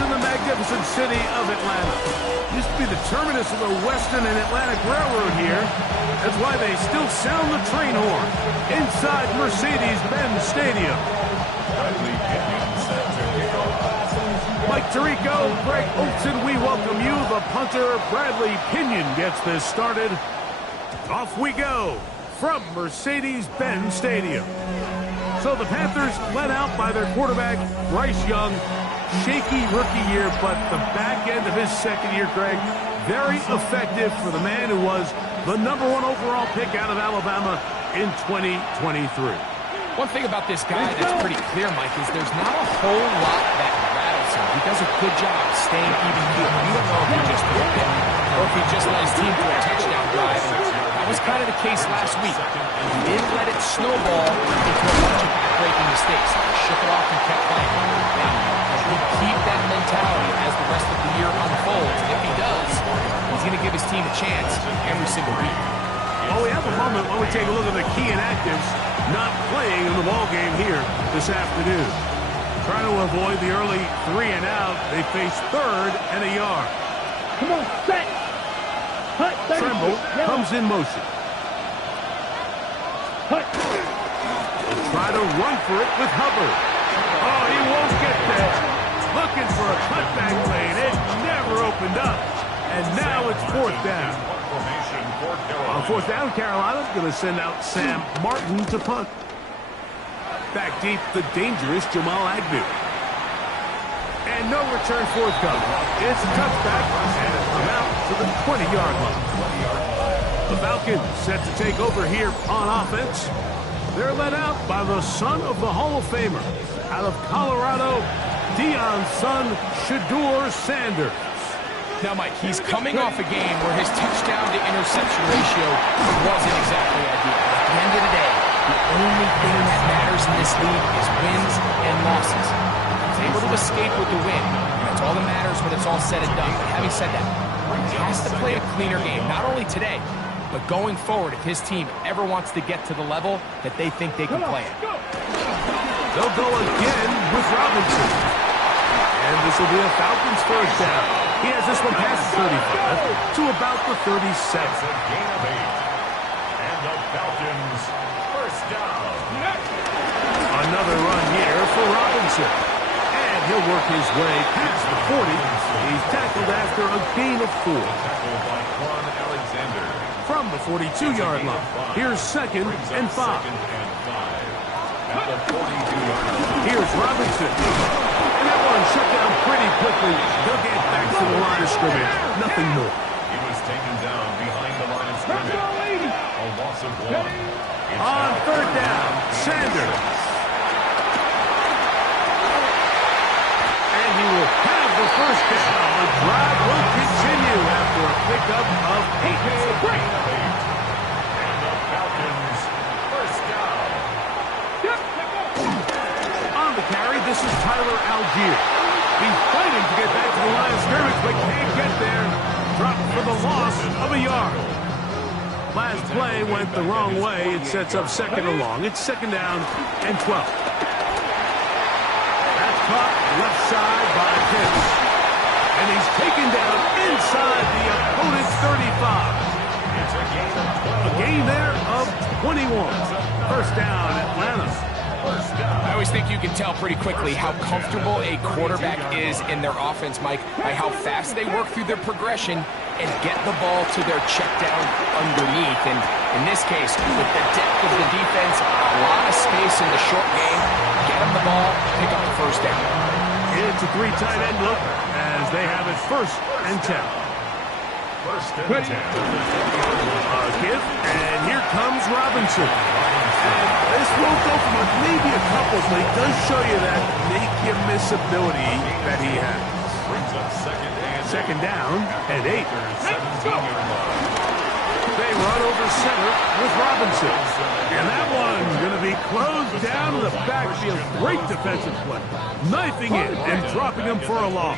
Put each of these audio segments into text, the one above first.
in the magnificent city of Atlanta. Used to be the terminus of the Western and Atlantic Railroad here. That's why they still sound the train horn inside Mercedes-Benz Stadium. Mike Tirico, Greg Oateson, we welcome you. The punter, Bradley Pinion, gets this started. Off we go from Mercedes-Benz Stadium. So the Panthers led out by their quarterback, Bryce Young. Shaky rookie year, but the back end of his second year, Greg, very effective for the man who was the #1 overall pick out of Alabama in 2023. One thing about this guy that's pretty clear, Mike, is there's not a whole lot that rattles him. He does a good job staying even keel. You don't know if he just threw a pick or if he just led his team to a touchdown drive. And that was kind of the case last week. He didn't let it snowball into a bunch of back-breaking mistakes. He shook it off and kept playing. Now, he keep that mentality as the rest of the year unfolds. If he does, he's going to give his team a chance every single week. Well, we have a moment when we take a look at the key inactives not playing in the ball game here this afternoon. Trying to avoid the early 3 and out, they face 3rd and a yard. Come on, set. Hut, Tremble comes in motion. Hut. They'll try to run for it with Hubbard. Oh, he won't get there. Looking for a cutback lane. It never opened up. And now it's 4th down. On 4th down, Carolina's going to send out Sam Martin to punt. Back deep, the dangerous Jamal Agnew. And no return forthcoming. It's a touchback, and it's come out to the 20-yard line. The Falcons set to take over here on offense. They're led out by the son of the Hall of Famer. Out of Colorado, Deion's son, Shedeur Sanders. Now, Mike, he's coming off a game where his touchdown-to-interception ratio wasn't exactly ideal. At the end of the day, the only thing that matters in this league is wins and losses. He's able to escape with the win, and that's all that matters when it's all said and done. But having said that, he has to play a cleaner game, not only today, but going forward if his team ever wants to get to the level that they think they can play at. They'll go again with Robinson. And this will be a Falcons first down. He has this one past the 35 to about the 37. Gain of 8. And the Falcons first down. Another run here for Robinson. And he'll work his way past the 40. He's tackled after a gain of 4. Tackled by Quan Alexander. From the 42-yard line. Here's 2nd and 5. At the 42-yard line. Here's Robinson. And that one shut down pretty quickly. They'll get back to the line of scrimmage. Nothing more. He was taken down behind the line of scrimmage. A loss of 1. On 3rd down, Sanders. And he will have the first down. The drive will continue after a pickup of 8. And the Falcons first down. On the carry, this is Tyler Algier. He's fighting to get back to the line of scrimmage, but can't get there. Dropped for the loss of a yard. Last play went the wrong way. It sets up 2nd and long. It's 2nd down and 12. That's caught left side by Pitts. And he's taken down inside the opponent's 35. It's a gain of 12. A gain there of 21. First down, Atlanta. I always think you can tell pretty quickly how comfortable a quarterback is in their offense, Mike, by how fast they work through their progression and get the ball to their check down underneath. And in this case, with the depth of the defense, a lot of space in the short game, get them the ball, pick up the first down. It's a 3 tight end look as they have it 1st and 10. 1st and 10. A give, and here comes Robinson. And this won't go for much, maybe a couple, but it does show you that make-you-miss ability that he has. Brings up 2nd down and 8. 17-yard line. They run over center with Robinson. And that one's going to be closed down in the backfield. Great defensive play. Knifing in and dropping him for a loss.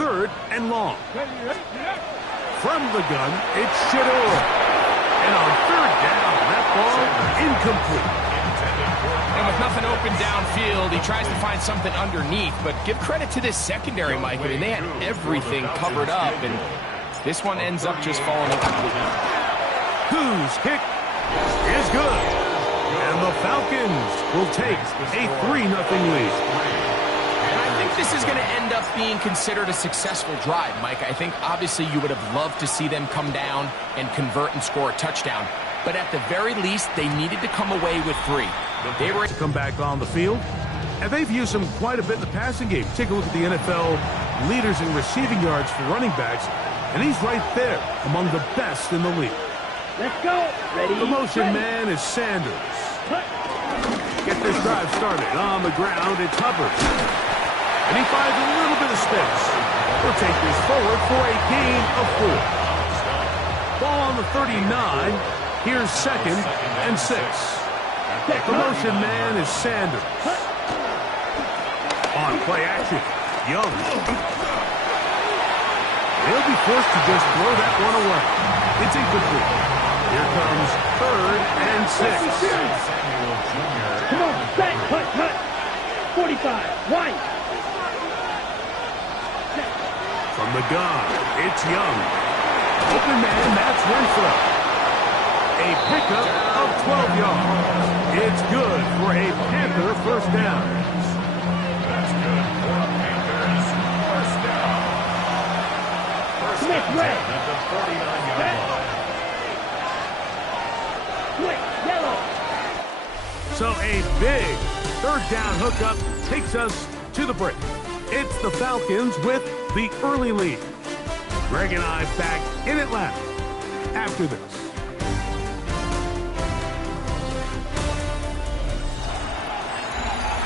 3rd and long. From the gun, it's Shedeur. And on 3rd down, that ball incomplete. And with nothing open downfield. He tries to find something underneath, but give credit to this secondary, Mike. I mean, they had everything covered up, and this one ends up just falling over completely. Whose kick is good. And the Falcons will take a 3-0 lead. And I think this is going to end up being considered a successful drive, Mike. I think obviously you would have loved to see them come down and convert and score a touchdown. But at the very least, they needed to come away with 3. They were to come back on the field. And they've used him quite a bit in the passing game. Take a look at the NFL leaders in receiving yards for running backs. And he's right there among the best in the league. Let's go. Ready. The motion man is Sanders. Get this drive started. On the ground, it's Hubbard. And he finds a little bit of space. We'll take this forward for a gain of 4. Ball on the 39. Here's 2nd and 6. The motion man is Sanders. On play action, Young. He'll be forced to just throw that one away. It's incomplete. Here comes 3rd and 6. Come on, back, cut. 45, wide. From the gun, it's Young. Open man, that's Renfro. A pickup of 12 yards. It's good for a Panther first down. That's good for Panthers. First down. Smith, red. At the 49-yard line. Quick, yellow. So a big 3rd down hookup takes us to the break. It's the Falcons with the early lead. Greg and I back in Atlanta after this.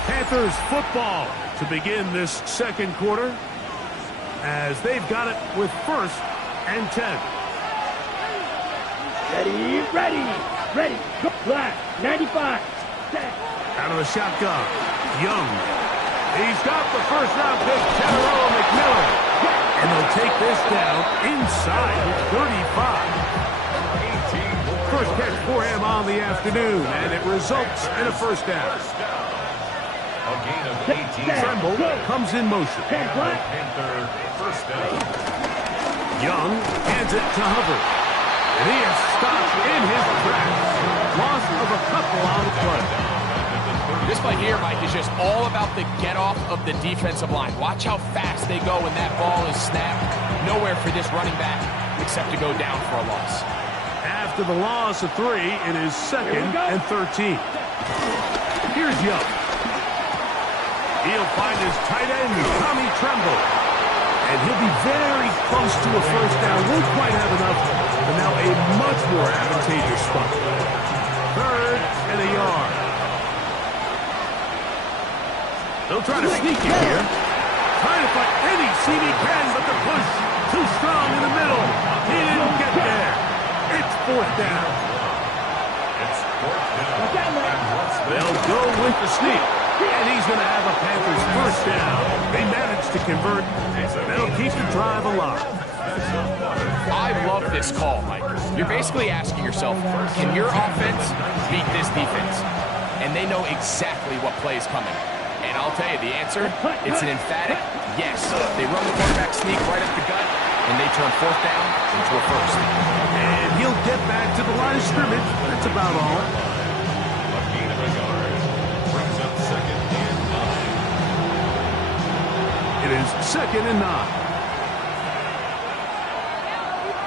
Panthers football to begin this 2nd quarter as they've got it with 1st and 10. Ready. Go. Black, 95. Set. Out of the shotgun, Young. He's got the first-round pick, Tedero McMillan. And they'll take this down inside the 35. First catch for him on the afternoon, and it results in a first down. A gain of 18. Tremble comes in motion. Panther first down. Young hands it to Hubbard. And he is stopped in his tracks. Loss of a couple on the play. This play here, Mike, is just all about the get-off of the defensive line. Watch how fast they go when that ball is snapped. Nowhere for this running back except to go down for a loss. After the loss of 3, it is 2nd and 13. Here's Young. He'll find his tight end, Tommy Tremble. And he'll be very close to a first down. Won't quite have enough, but now a much more advantageous spot. 3rd and a yard. They'll try to sneak it here. Trying to find any seam he can, but the push too strong in the middle. He didn't get there. It's 4th down. It's 4th down. They'll go with the sneak. And he's going to have a Panthers first down. They managed to convert. That'll keep the drive alive. I love this call, Mike. You're basically asking yourself, can your offense beat this defense? And they know exactly what play is coming. And I'll tell you the answer, it's an emphatic yes. They run the quarterback sneak right up the gut, and they turn 4th down into a first. And he'll get back to the line of scrimmage. That's about all. A gain of a yard. Brings up 2nd and 9. It is 2nd and 9.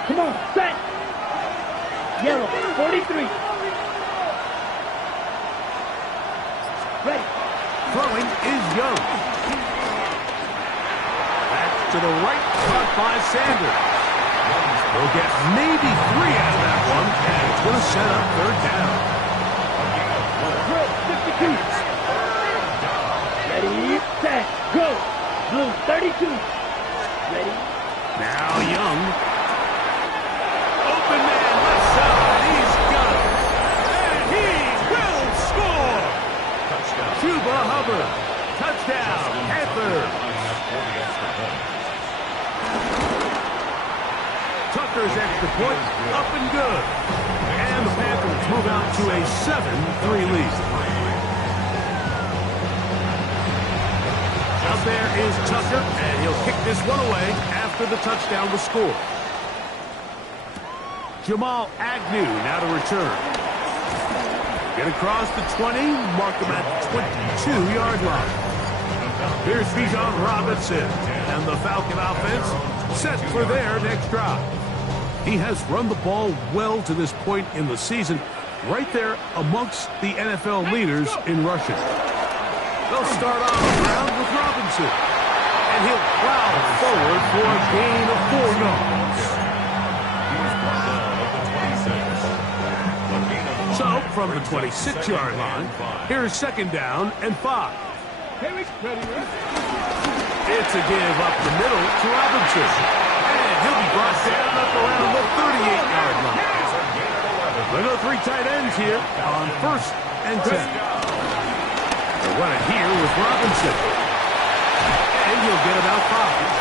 Come on, set. Yellow, 43. Ready. Throwing is Young. Back to the right, caught by Sanders. They'll get maybe 3 out of that one, and it's going to set up 3rd down. Drill, 52. Ready, set, go. Blue, 32. Ready. Now Young. Open man, left side. He's got it. And he will score. Chuba Hubbard. Touchdown, Panthers. Tucker's extra point, up and good. And the Panthers move out to a 7-3 lead. there is Tucker, and he'll kick this one away after the touchdown was scored. Jamal Agnew now to return. Get across the 20, mark him at 22-yard line. Here's Bijan Robinson, and the Falcon offense set for their next drive. He has run the ball well to this point in the season, right there amongst the NFL leaders in rushing. They'll start on the ground with Robinson, and he'll plow forward for a gain of 4 yards. So, from the 26-yard line, here's second down and 5. It's a give up the middle to Robinson, and he'll be brought down up around the 38-yard line. They go 3 tight ends here on 1st and 10. They run it here with Robinson, and he'll get about 5.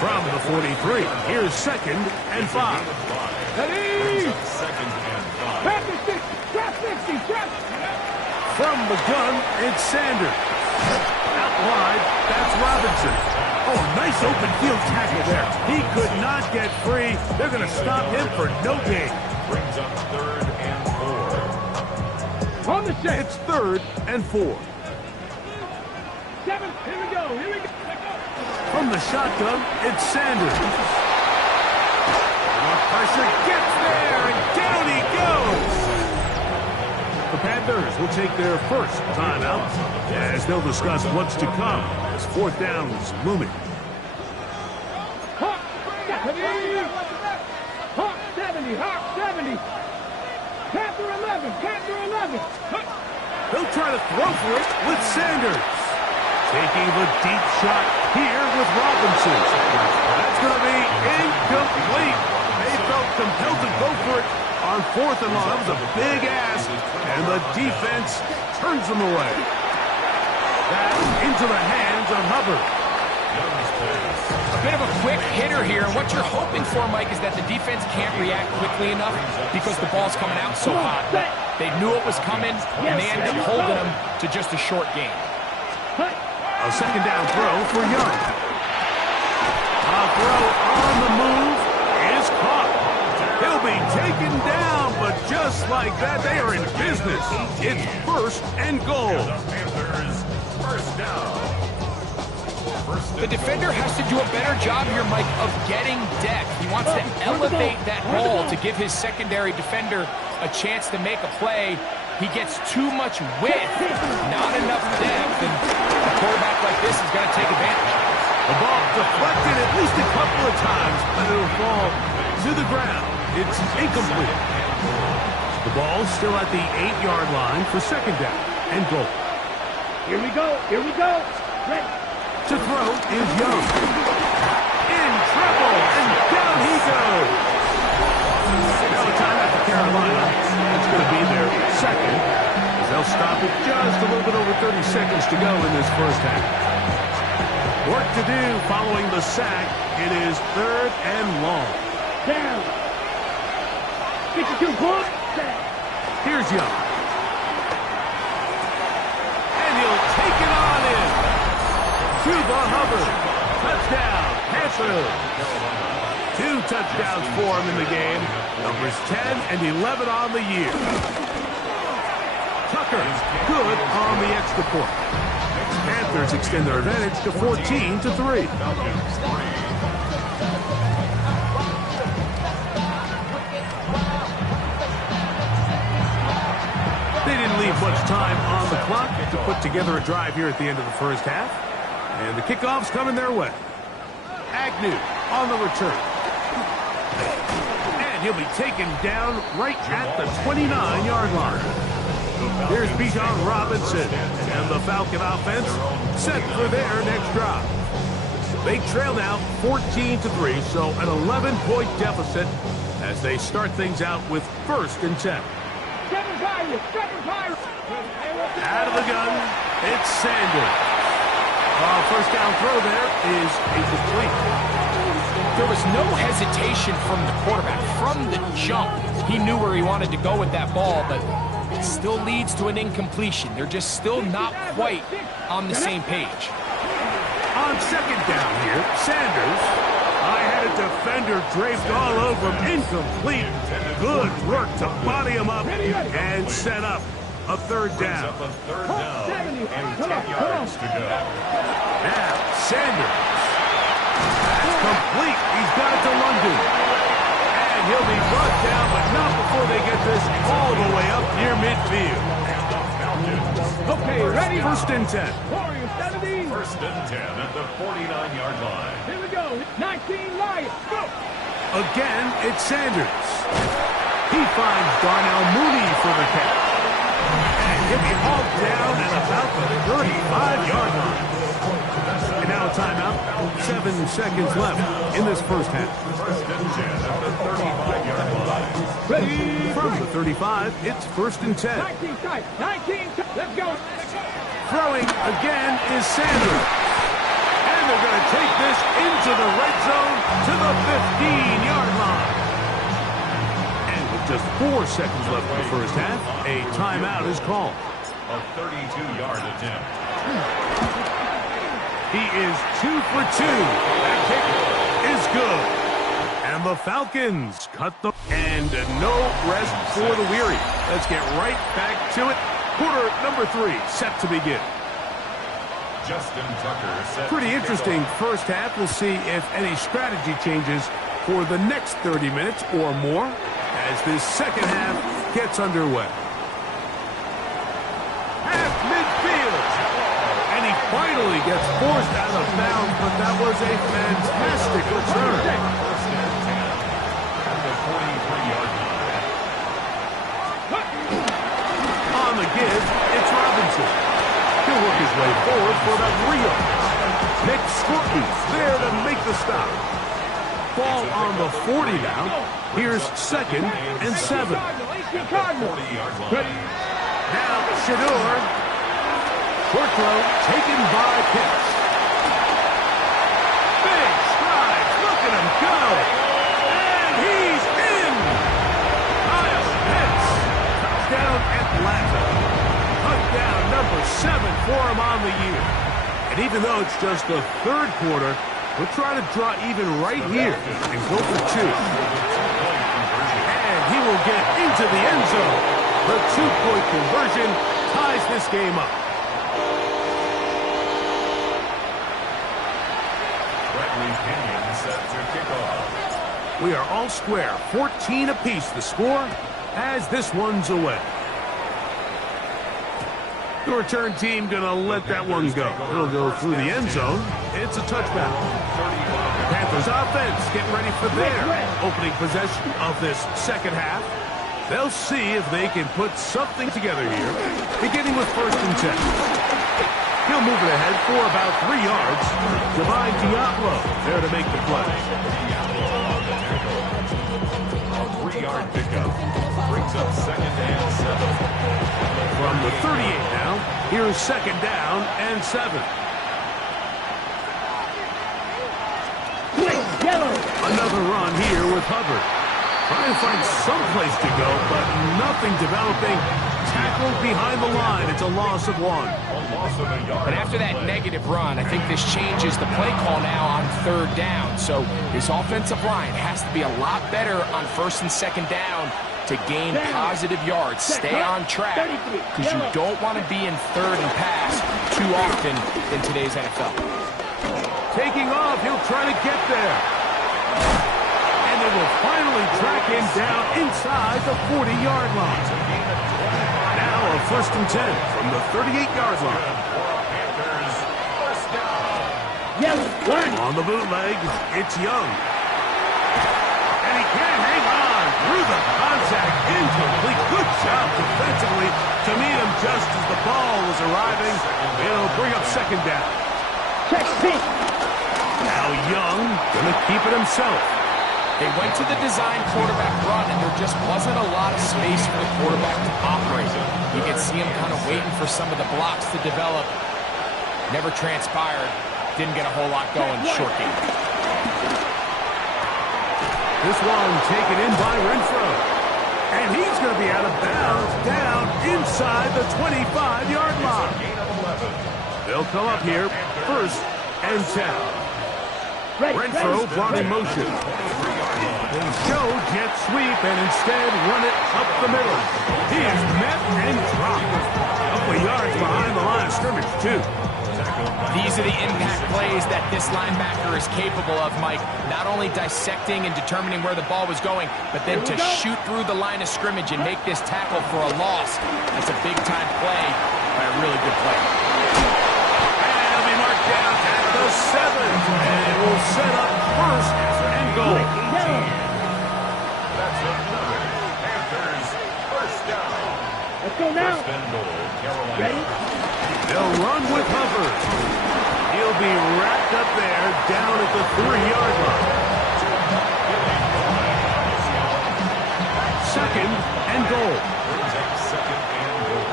From the 43, here's second and 5. From the gun, it's Sanders. Out wide, that's Robinson. Oh, nice open field tackle there. He could not get free. They're going to stop him for no gain. Brings up 3rd and 4. On the check. It's 3rd and 4. 7, here we go. From the shotgun, it's Sanders. Pressure gets there, and down he goes. The Panthers will take their first timeout as they'll discuss what's to come as 4th down is looming. Hawk 70, Hawk 70. Panther 11, Panther 11. He'll try to throw for it with Sanders. Taking the deep shot here with Robinson. That's going to be incomplete. They felt compelled to go for it on 4th and long. That was a big ask, and the defense turns them away. That into the hands of Hubbard. A bit of a quick hitter here, and what you're hoping for, Mike, is that the defense can't react quickly enough because the ball's coming out so hot. They knew it was coming, and they ended up holding them to just a short game. A second down throw for Young. A throw on the move is caught. He'll be taken down, but just like that, they are in business. It's 1st and goal. First down. The defender has to do a better job here, Mike, of getting depth. He wants to elevate that ball to give his secondary defender a chance to make a play. He gets too much width, not enough depth, and a quarterback like this is going to take advantage. The ball deflected at least a couple of times, but it'll fall to the ground. It's incomplete. The ball's still at the 8-yard line for second down and goal. Here we go. Ready. To throw is Young. In trouble, and down he goes. Now the timeout for Carolina. It's going to be their second, as they'll stop it just a little bit over 30 seconds to go in this first half. Work to do following the sack. It is 3rd and long. Down. 52 points. Here's Young. And he'll take it on in. To the Hubbard. Touchdown, Panthers. 2 touchdowns for him in the game. Numbers 10 and 11 on the year. Tucker, good on the extra point. Panthers extend their advantage to 14-3. They didn't leave much time on the clock to put together a drive here at the end of the first half. And the kickoff's coming their way. Agnew on the return. And he'll be taken down right at the 29-yard line. Here's Bijan Robinson, and the Falcon offense set for their next drive. They trail now 14-3, so an 11-point deficit as they start things out with 1st and 10. Out of the gun, it's Sanders. First down throw there is incomplete. There was no hesitation from the quarterback. From the jump, he knew where he wanted to go with that ball, but it still leads to an incompletion. They're just still not quite on the same page. On second down here, Sanders. I had a defender draped all over him. Incomplete. Good work to body him up and set up a third down. Up a third down and 10 yards to go. Now, Sanders. That's complete. He's got it to London. And he'll be brought down, but not before they get this all the way up near midfield. Okay, ready? First and 10. Warriors 17. First and 10 at the 49-yard line. Here we go. 19 Lions. Go. Again, it's Sanders. He finds Darnell Mooney for the catch. And he'll be hauled down at about the 35-yard line. And now a timeout. 7 seconds left in this first half. First and 10 at the 35-yard line. Ready? From the 35, it's first and 10. 19 tight. 19 tight. Let's go. Throwing again is Sanders. And they're going to take this into the red zone to the 15-yard line. And with just 4 seconds left in the first half, a timeout is called. A 32-yard attempt. He is 2 for 2. That kick is good. And the Falcons cut the... And no rest for the weary. Let's get right back to it. Quarter number 3 set to begin. Justin Tucker set. Pretty interesting first half. We'll see if any strategy changes for the next 30 minutes or more as this second half gets underway. Half midfield. And he finally gets forced out of bounds, but that was a fantastic return. First and 10 at the 43-yard line. On the give, it's Robinson. He'll work his way forward for about 3 yards. Nick Scurton there to make the stop. Ball on the 40 now. Here's second and 7. 40-yard line. Now Shador. Short throw taken by Pitts. Big strides. Look at him go. And he's in. Kyle Pitts. Touchdown Atlanta. Touchdown number 7 for him on the year. And even though it's just the third quarter, we'll try to draw even right here and go for 2. And he will get into the end zone. The 2-point conversion ties this game up. Bradley Pinion set to kick off. We are all square. 14 apiece the score as this one's away. The return team going to let that one go. It'll go through the end zone. It's a touchback. Panthers offense getting ready for their opening possession of this second half. They'll see if they can put something together here, beginning with first and 10. He'll move it ahead for about 3 yards. Divine Diablo there to make the play. A 3-yard pickup brings up second and 7. From the 38 now, here's second down and 7. Yellow. Another run here with Hubbard. Trying to find some place to go, but nothing developing. Tackled behind the line. It's a loss of 1. A loss of a yard. But after that negative run, I think this changes the play call now on third down. So his offensive line has to be a lot better on first and second down to gain positive yards. Stay on track because you don't want to be in third and pass too often in today's NFL. Taking off, he'll try to get there. And they will finally track him down inside the 40-yard line. Now a first and 10 from the 38-yard line. Panthers first down. Yellow. One. On the bootleg, it's Young. And he can't hang on through the contact. Incomplete. Good job defensively to meet him just as the ball was arriving. It'll bring up second down. Check pitch. Now Young gonna keep it himself. They went to the design quarterback run, and there just wasn't a lot of space for the quarterback to operate. You can see him kind of waiting for some of the blocks to develop. Never transpired. Didn't get a whole lot going. Short game. This one taken in by Renfro. And he's going to be out of bounds down inside the 25-yard line. They'll come up here, 1st and 10. Renfro brought in motion. They show jet sweep and instead run it up the middle. He is met and dropped. A couple of yards behind the line of scrimmage, too. These are the impact plays that this linebacker is capable of, Mike. Not only dissecting and determining where the ball was going, but then to shoot through the line of scrimmage and make this tackle for a loss. That's a big-time play by a really good player. And he'll be marked down at the 7. And will set up 1st and goal. That's another Panthers first down. Let's go now. First and goal, Carolina. Ready? They'll run with Hubbard. He'll be wrapped up there down at the 3-yard line. 2nd and goal. Brings up 2nd and goal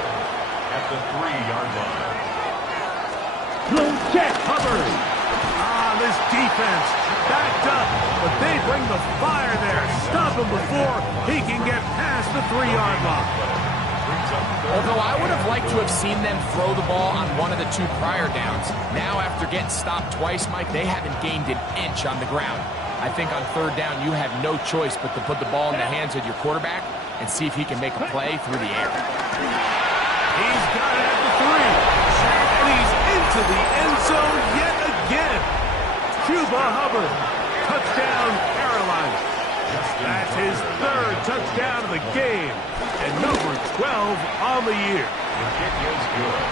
at the 3-yard line. Blue check. Hubbard. This defense backed up, but they bring the fire there. Stop him before he can get past the 3-yard line. Although I would have liked to have seen them throw the ball on one of the 2 prior downs. Now, after getting stopped twice, Mike, they haven't gained an inch on the ground. I think on 3rd down, you have no choice but to put the ball in the hands of your quarterback and see if he can make a play through the air. He's got it at the 3. And he's into the end zone yet again. Cuba Hubbard. Touchdown, Carolina. That's his 3rd touchdown of the game. And number 12 on the year. The kick is good.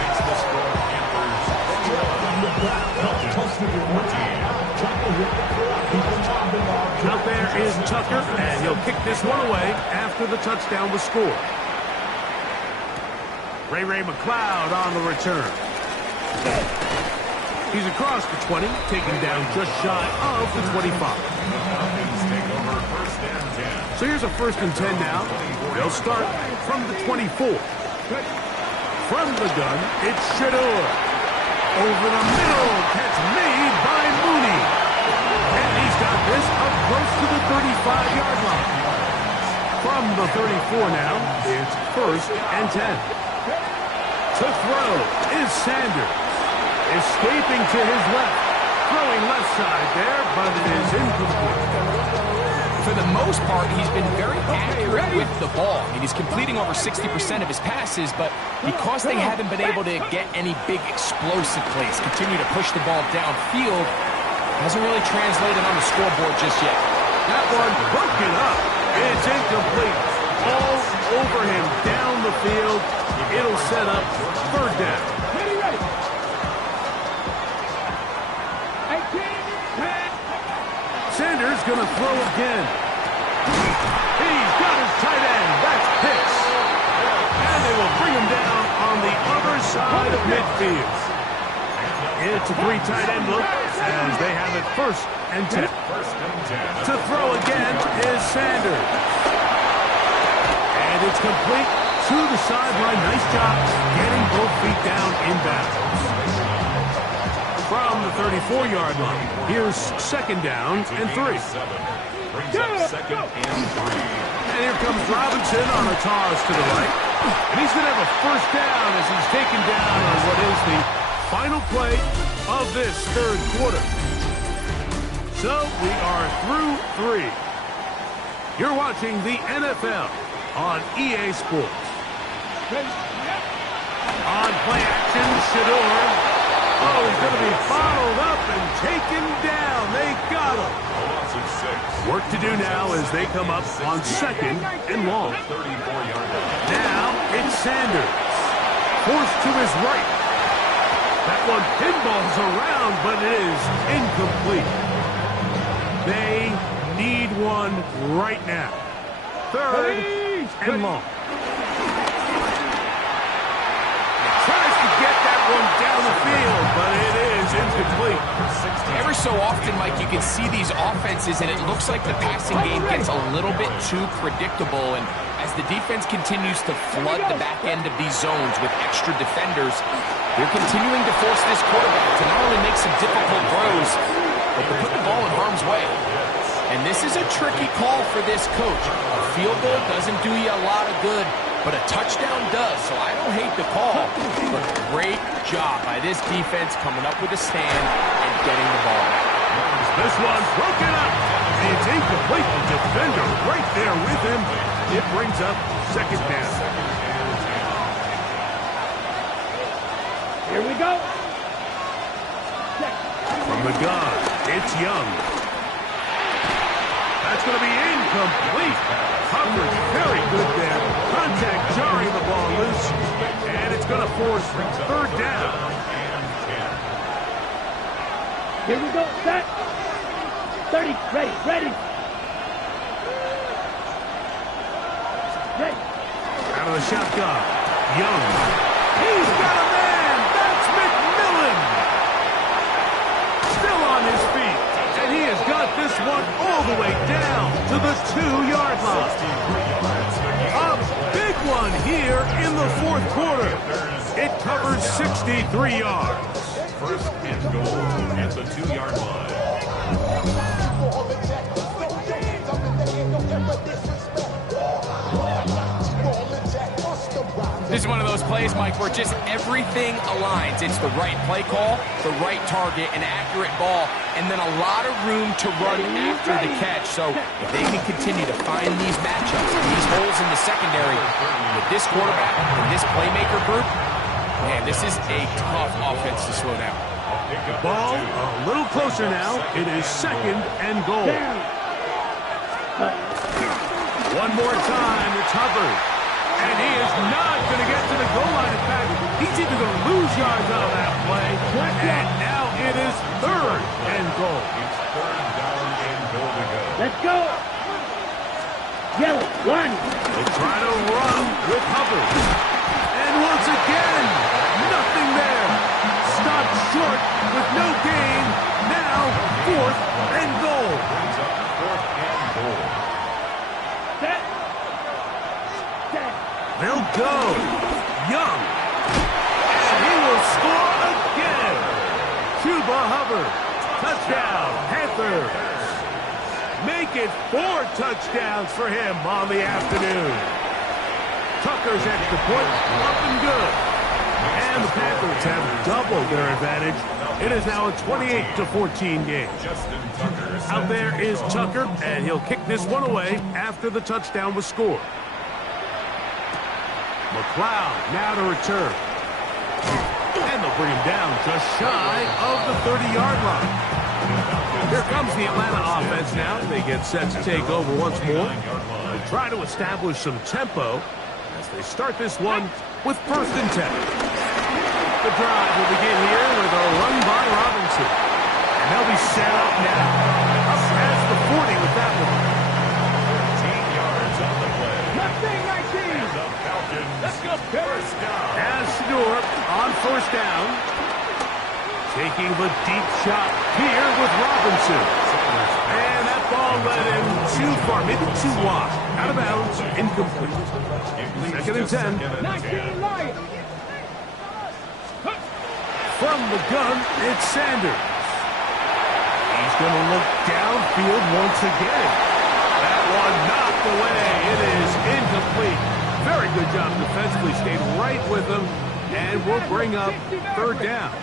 Makes the score Panthers 14. Out there is Tucker, and he'll kick this one away after the touchdown was scored. Ray McLeod on the return. He's across the 20, taken down just shy of the 25. So here's a 1st and 10 now. They'll start from the 24. From the gun, it's Shador. Over the middle, catch made by Mooney. And he's got this up close to the 35-yard line. From the 34 now, it's 1st and 10. To throw is Sanders. Escaping to his left. Throwing left side there, but it is incomplete. For the most part, he's been very accurate with the ball. I mean, he's completing over 60% of his passes, but because they haven't been able to get any big explosive plays, continue to push the ball downfield, hasn't really translated on the scoreboard just yet. That one broken up. It's incomplete. All over him down the field. It'll set up 3rd down. Sanders going to throw again. He's got his tight end. That's Pitts. And they will bring him down on the other side of midfield. It's a 3 tight end look as they have it 1st and 10. To throw again is Sanders. And it's complete to the sideline. Nice job getting both feet down inbounds. From the 34-yard line, here's 2nd down and 3. Brings up 2nd and 3. And here comes Robinson on a toss to the right. And he's going to have a 1st down as he's taken down on what is the final play of this 3rd quarter. So we are through 3. You're watching the NFL on EA Sports. On play action, Shador. Oh, he's going to be followed up and taken down. They got him. Work to do now as they come up on 2nd and long. Now it's Sanders. Forced to his right. That one pinballs around, but it is incomplete. They need one right now. 3rd and long. Tries to get that one down the field, but it is incomplete. Every so often, Mike, you can see these offenses, and it looks like the passing game gets a little bit too predictable. And as the defense continues to flood the back end of these zones with extra defenders, they're continuing to force this quarterback to not only make some difficult throws, but to put the ball in harm's way. And this is a tricky call for this coach. A field goal doesn't do you a lot of good, but a touchdown does, so I don't hate the call. But great job by this defense coming up with a stand and getting the ball back. This one's broken up. It's incomplete. The defender right there with him. It brings up second down. Here we go. From the gun, it's Young. That's going to be incomplete. Coverage very good there. Contact jarring the ball loose. And it's going to force third down. Here we go. Set. 30. Ready. Ready. Ready. Out of the shotgun. Young. He's got a man. That's McMillan. Still on his feet. And he has got this one all the way down to the 2-yard line. A big one here in the fourth quarter. It covers 63 yards. First and goal at the 2-yard line. This is one of those plays, Mike, where just everything aligns. It's the right play call, the right target, an accurate ball, and then a lot of room to run after the catch. So if they can continue to find these matchups, these holes in the secondary, with this quarterback and this playmaker group, man, this is a tough offense to slow down. Ball a little closer now. It is second and goal. One more time, it's Hubbard. And he is not going to get to the goal line. In fact, he's either going to lose yards out of that play, and now it is third and goal. It's third down and goal to go. Let's go. Yellow. One. They try to run with Hubbard. And once again, nothing there. Stopped short with no gain. Now, fourth and goal. Brings up fourth and goal. Set. Set. They'll go. Young. And he will score again. Chuba Hubbard. Touchdown, Panthers. Make it 4 touchdowns for him on the afternoon. Tucker's extra point up and good. And the Panthers have doubled their advantage. It is now a 28-14 game. Out there is Tucker, and he'll kick this one away after the touchdown was scored. McLeod now to return. And they'll bring him down just shy of the 30-yard line. Here comes the Atlanta offense now. They get set to take over once more. They try to establish some tempo as they start this one with first and 10. The drive will begin here with a run by Robinson. And they'll be set up now. Up past the 40 with that one. 15 yards on the play. Nothing 19. The Falcons. Let's go. First down. As Shador on first down. Taking the deep shot here with Robinson. And that ball led him too far, maybe too wide. Out of bounds, incomplete. Second and 10. 19 Lions. From the gun, it's Sanders. He's going to look downfield once again. That one knocked away. It is incomplete. Very good job defensively. Stayed right with him. And will bring up third down.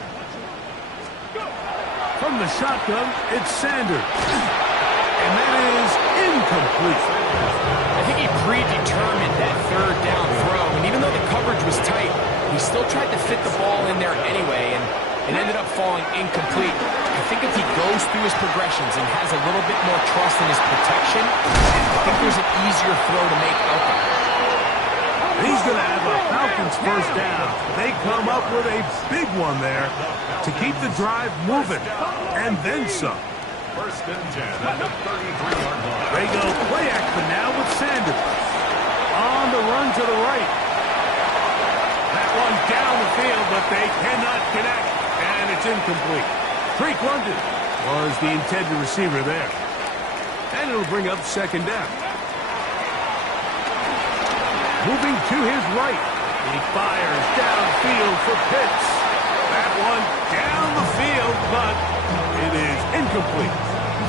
From the shotgun, it's Sanders. And that is incomplete. I think he predetermined that third down throw, and even though the coverage was tight, he still tried to fit the ball in there anyway, and it ended up falling incomplete. I think if he goes through his progressions and has a little bit more trust in his protection, I think there's an easier throw to make out there. He's going to have a Falcons first down. They come up with a big one there to keep the drive moving, and then some. First and 10 at the 33-yard line. They go play action now with Sanders. On the run to the right. That one down the field, but they cannot connect, and it's incomplete. Drake London was the intended receiver there. And it'll bring up second down. Moving to his right. He fires downfield for Pitts. That one down the field, but it is incomplete.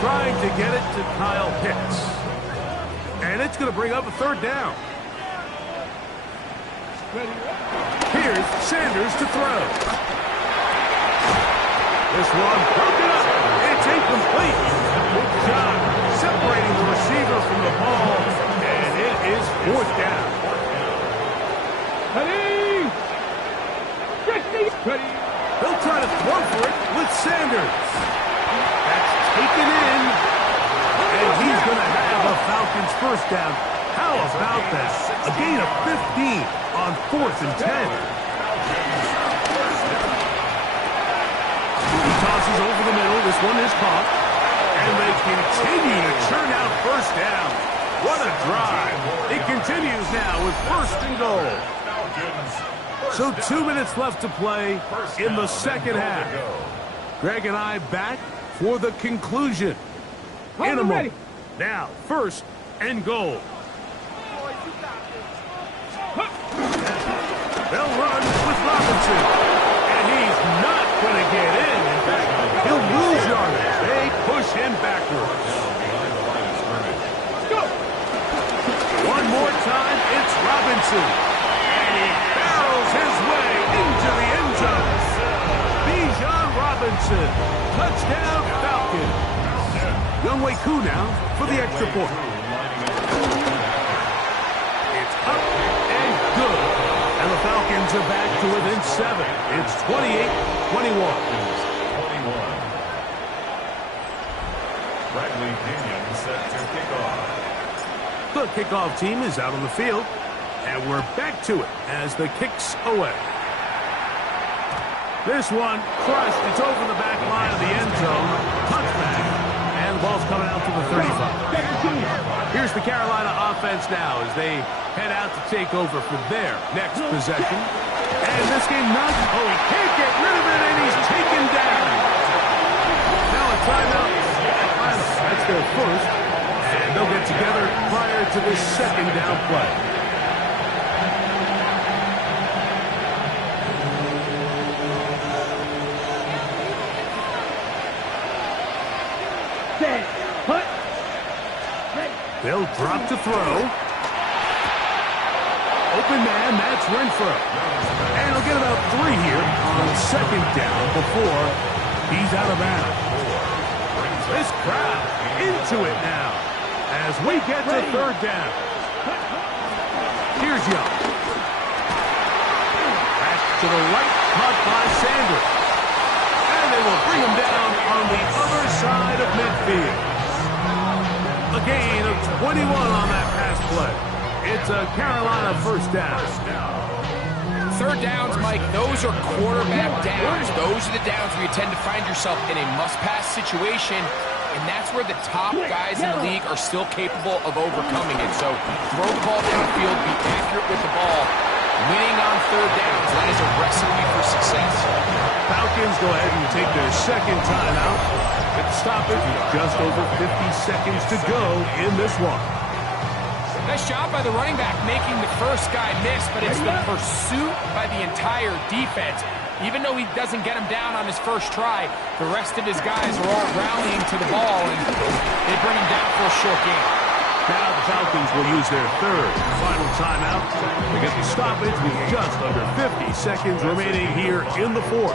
trying to get it to Kyle Pitts. And it's going to bring up a third down. Here's Sanders to throw. This one broken up. It's incomplete. Good job separating the receiver from the ball. And it is fourth down. They'll try to throw for it with Sanders. That's taken in. And he's going to have a Falcons first down. How about that? A gain of 15 on 4th and 10. He tosses over the middle. This one is caught. And they continue to churn out first down. What a drive. It continues now with first and goal. So 2 minutes left to play in the second half. Greg and I back for the conclusion in a moment. Now, first and goal. They'll run with Robinson. And he's not going to get in. In fact, he'll lose yardage. They push him backwards. Go. One more time, it's Robinson. And he barrels his way into the end zone. Bijan Robinson. Touchdown, Falcons. Younghoe Koo now for the extra point. It's up and good. And the Falcons are back to within 7. It's 28-21. Bradley Pinion set to kick off. The kickoff team is out on the field. And we're back to it as the kick's away. This one crushed. It's over the back line of the end zone. Touchback. And the ball's coming out to the 35. Here's the Carolina offense now as they head out to take over for their next possession. And this game not... Oh, he can't get rid of it, and he's taken down. Now a timeout. That's their first. And they'll get together prior to this second down play. They'll drop to throw. Open man, that's Renfro. And he'll get about 3 here on second down before he's out of bounds. This crowd into it now as we get to third down. Here's Young. Pass to the right, caught by Sanders. And they will bring him down on the other side of midfield. A gain of 21 on that pass play. It's a Carolina first down. Third downs, Mike, those are quarterback downs. Those are the downs where you tend to find yourself in a must-pass situation, and that's where the top guys in the league are still capable of overcoming it. So throw the ball downfield, be accurate with the ball. Winning on third downs, that is a recipe for success. Falcons go ahead and take their second timeout. At stoppage, just over 50 seconds to go in this one. Nice job by the running back making the first guy miss, but it's the pursuit by the entire defense. Even though he doesn't get him down on his first try, the rest of his guys are all rallying to the ball, and they bring him down for a short game. Now the Falcons will use their third final timeout to get the stoppage with just under 50 seconds remaining here in the fourth.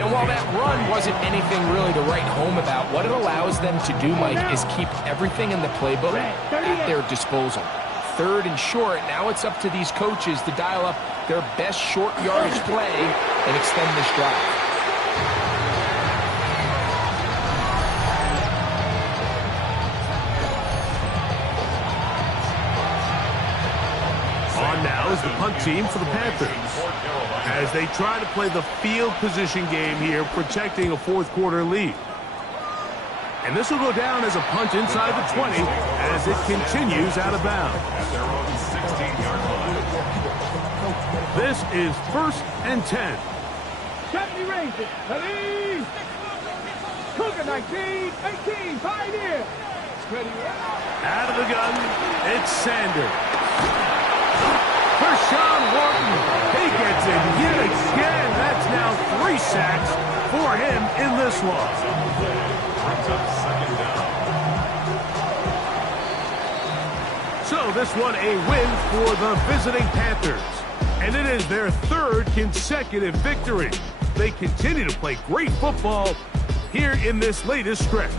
And while that run wasn't anything really to write home about, what it allows them to do, Mike, is keep everything in the playbook at their disposal. Third and short, now it's up to these coaches to dial up their best short yardage play and extend this drive. Now is the punt team for the Panthers as they try to play the field position game here, protecting a fourth quarter lead. And this will go down as a punt inside the 20 as it continues out of bounds. This is first and 10. Deputy Rangers, ready? Cougar 19, 18, Pioneer. Ready. Out of the gun, it's Sanders. Sean Wharton, he gets it yet again. That's now 3 sacks for him in this one. Brings up second down. So this one a win for the visiting Panthers. And it is their third consecutive victory. They continue to play great football here in this latest stretch.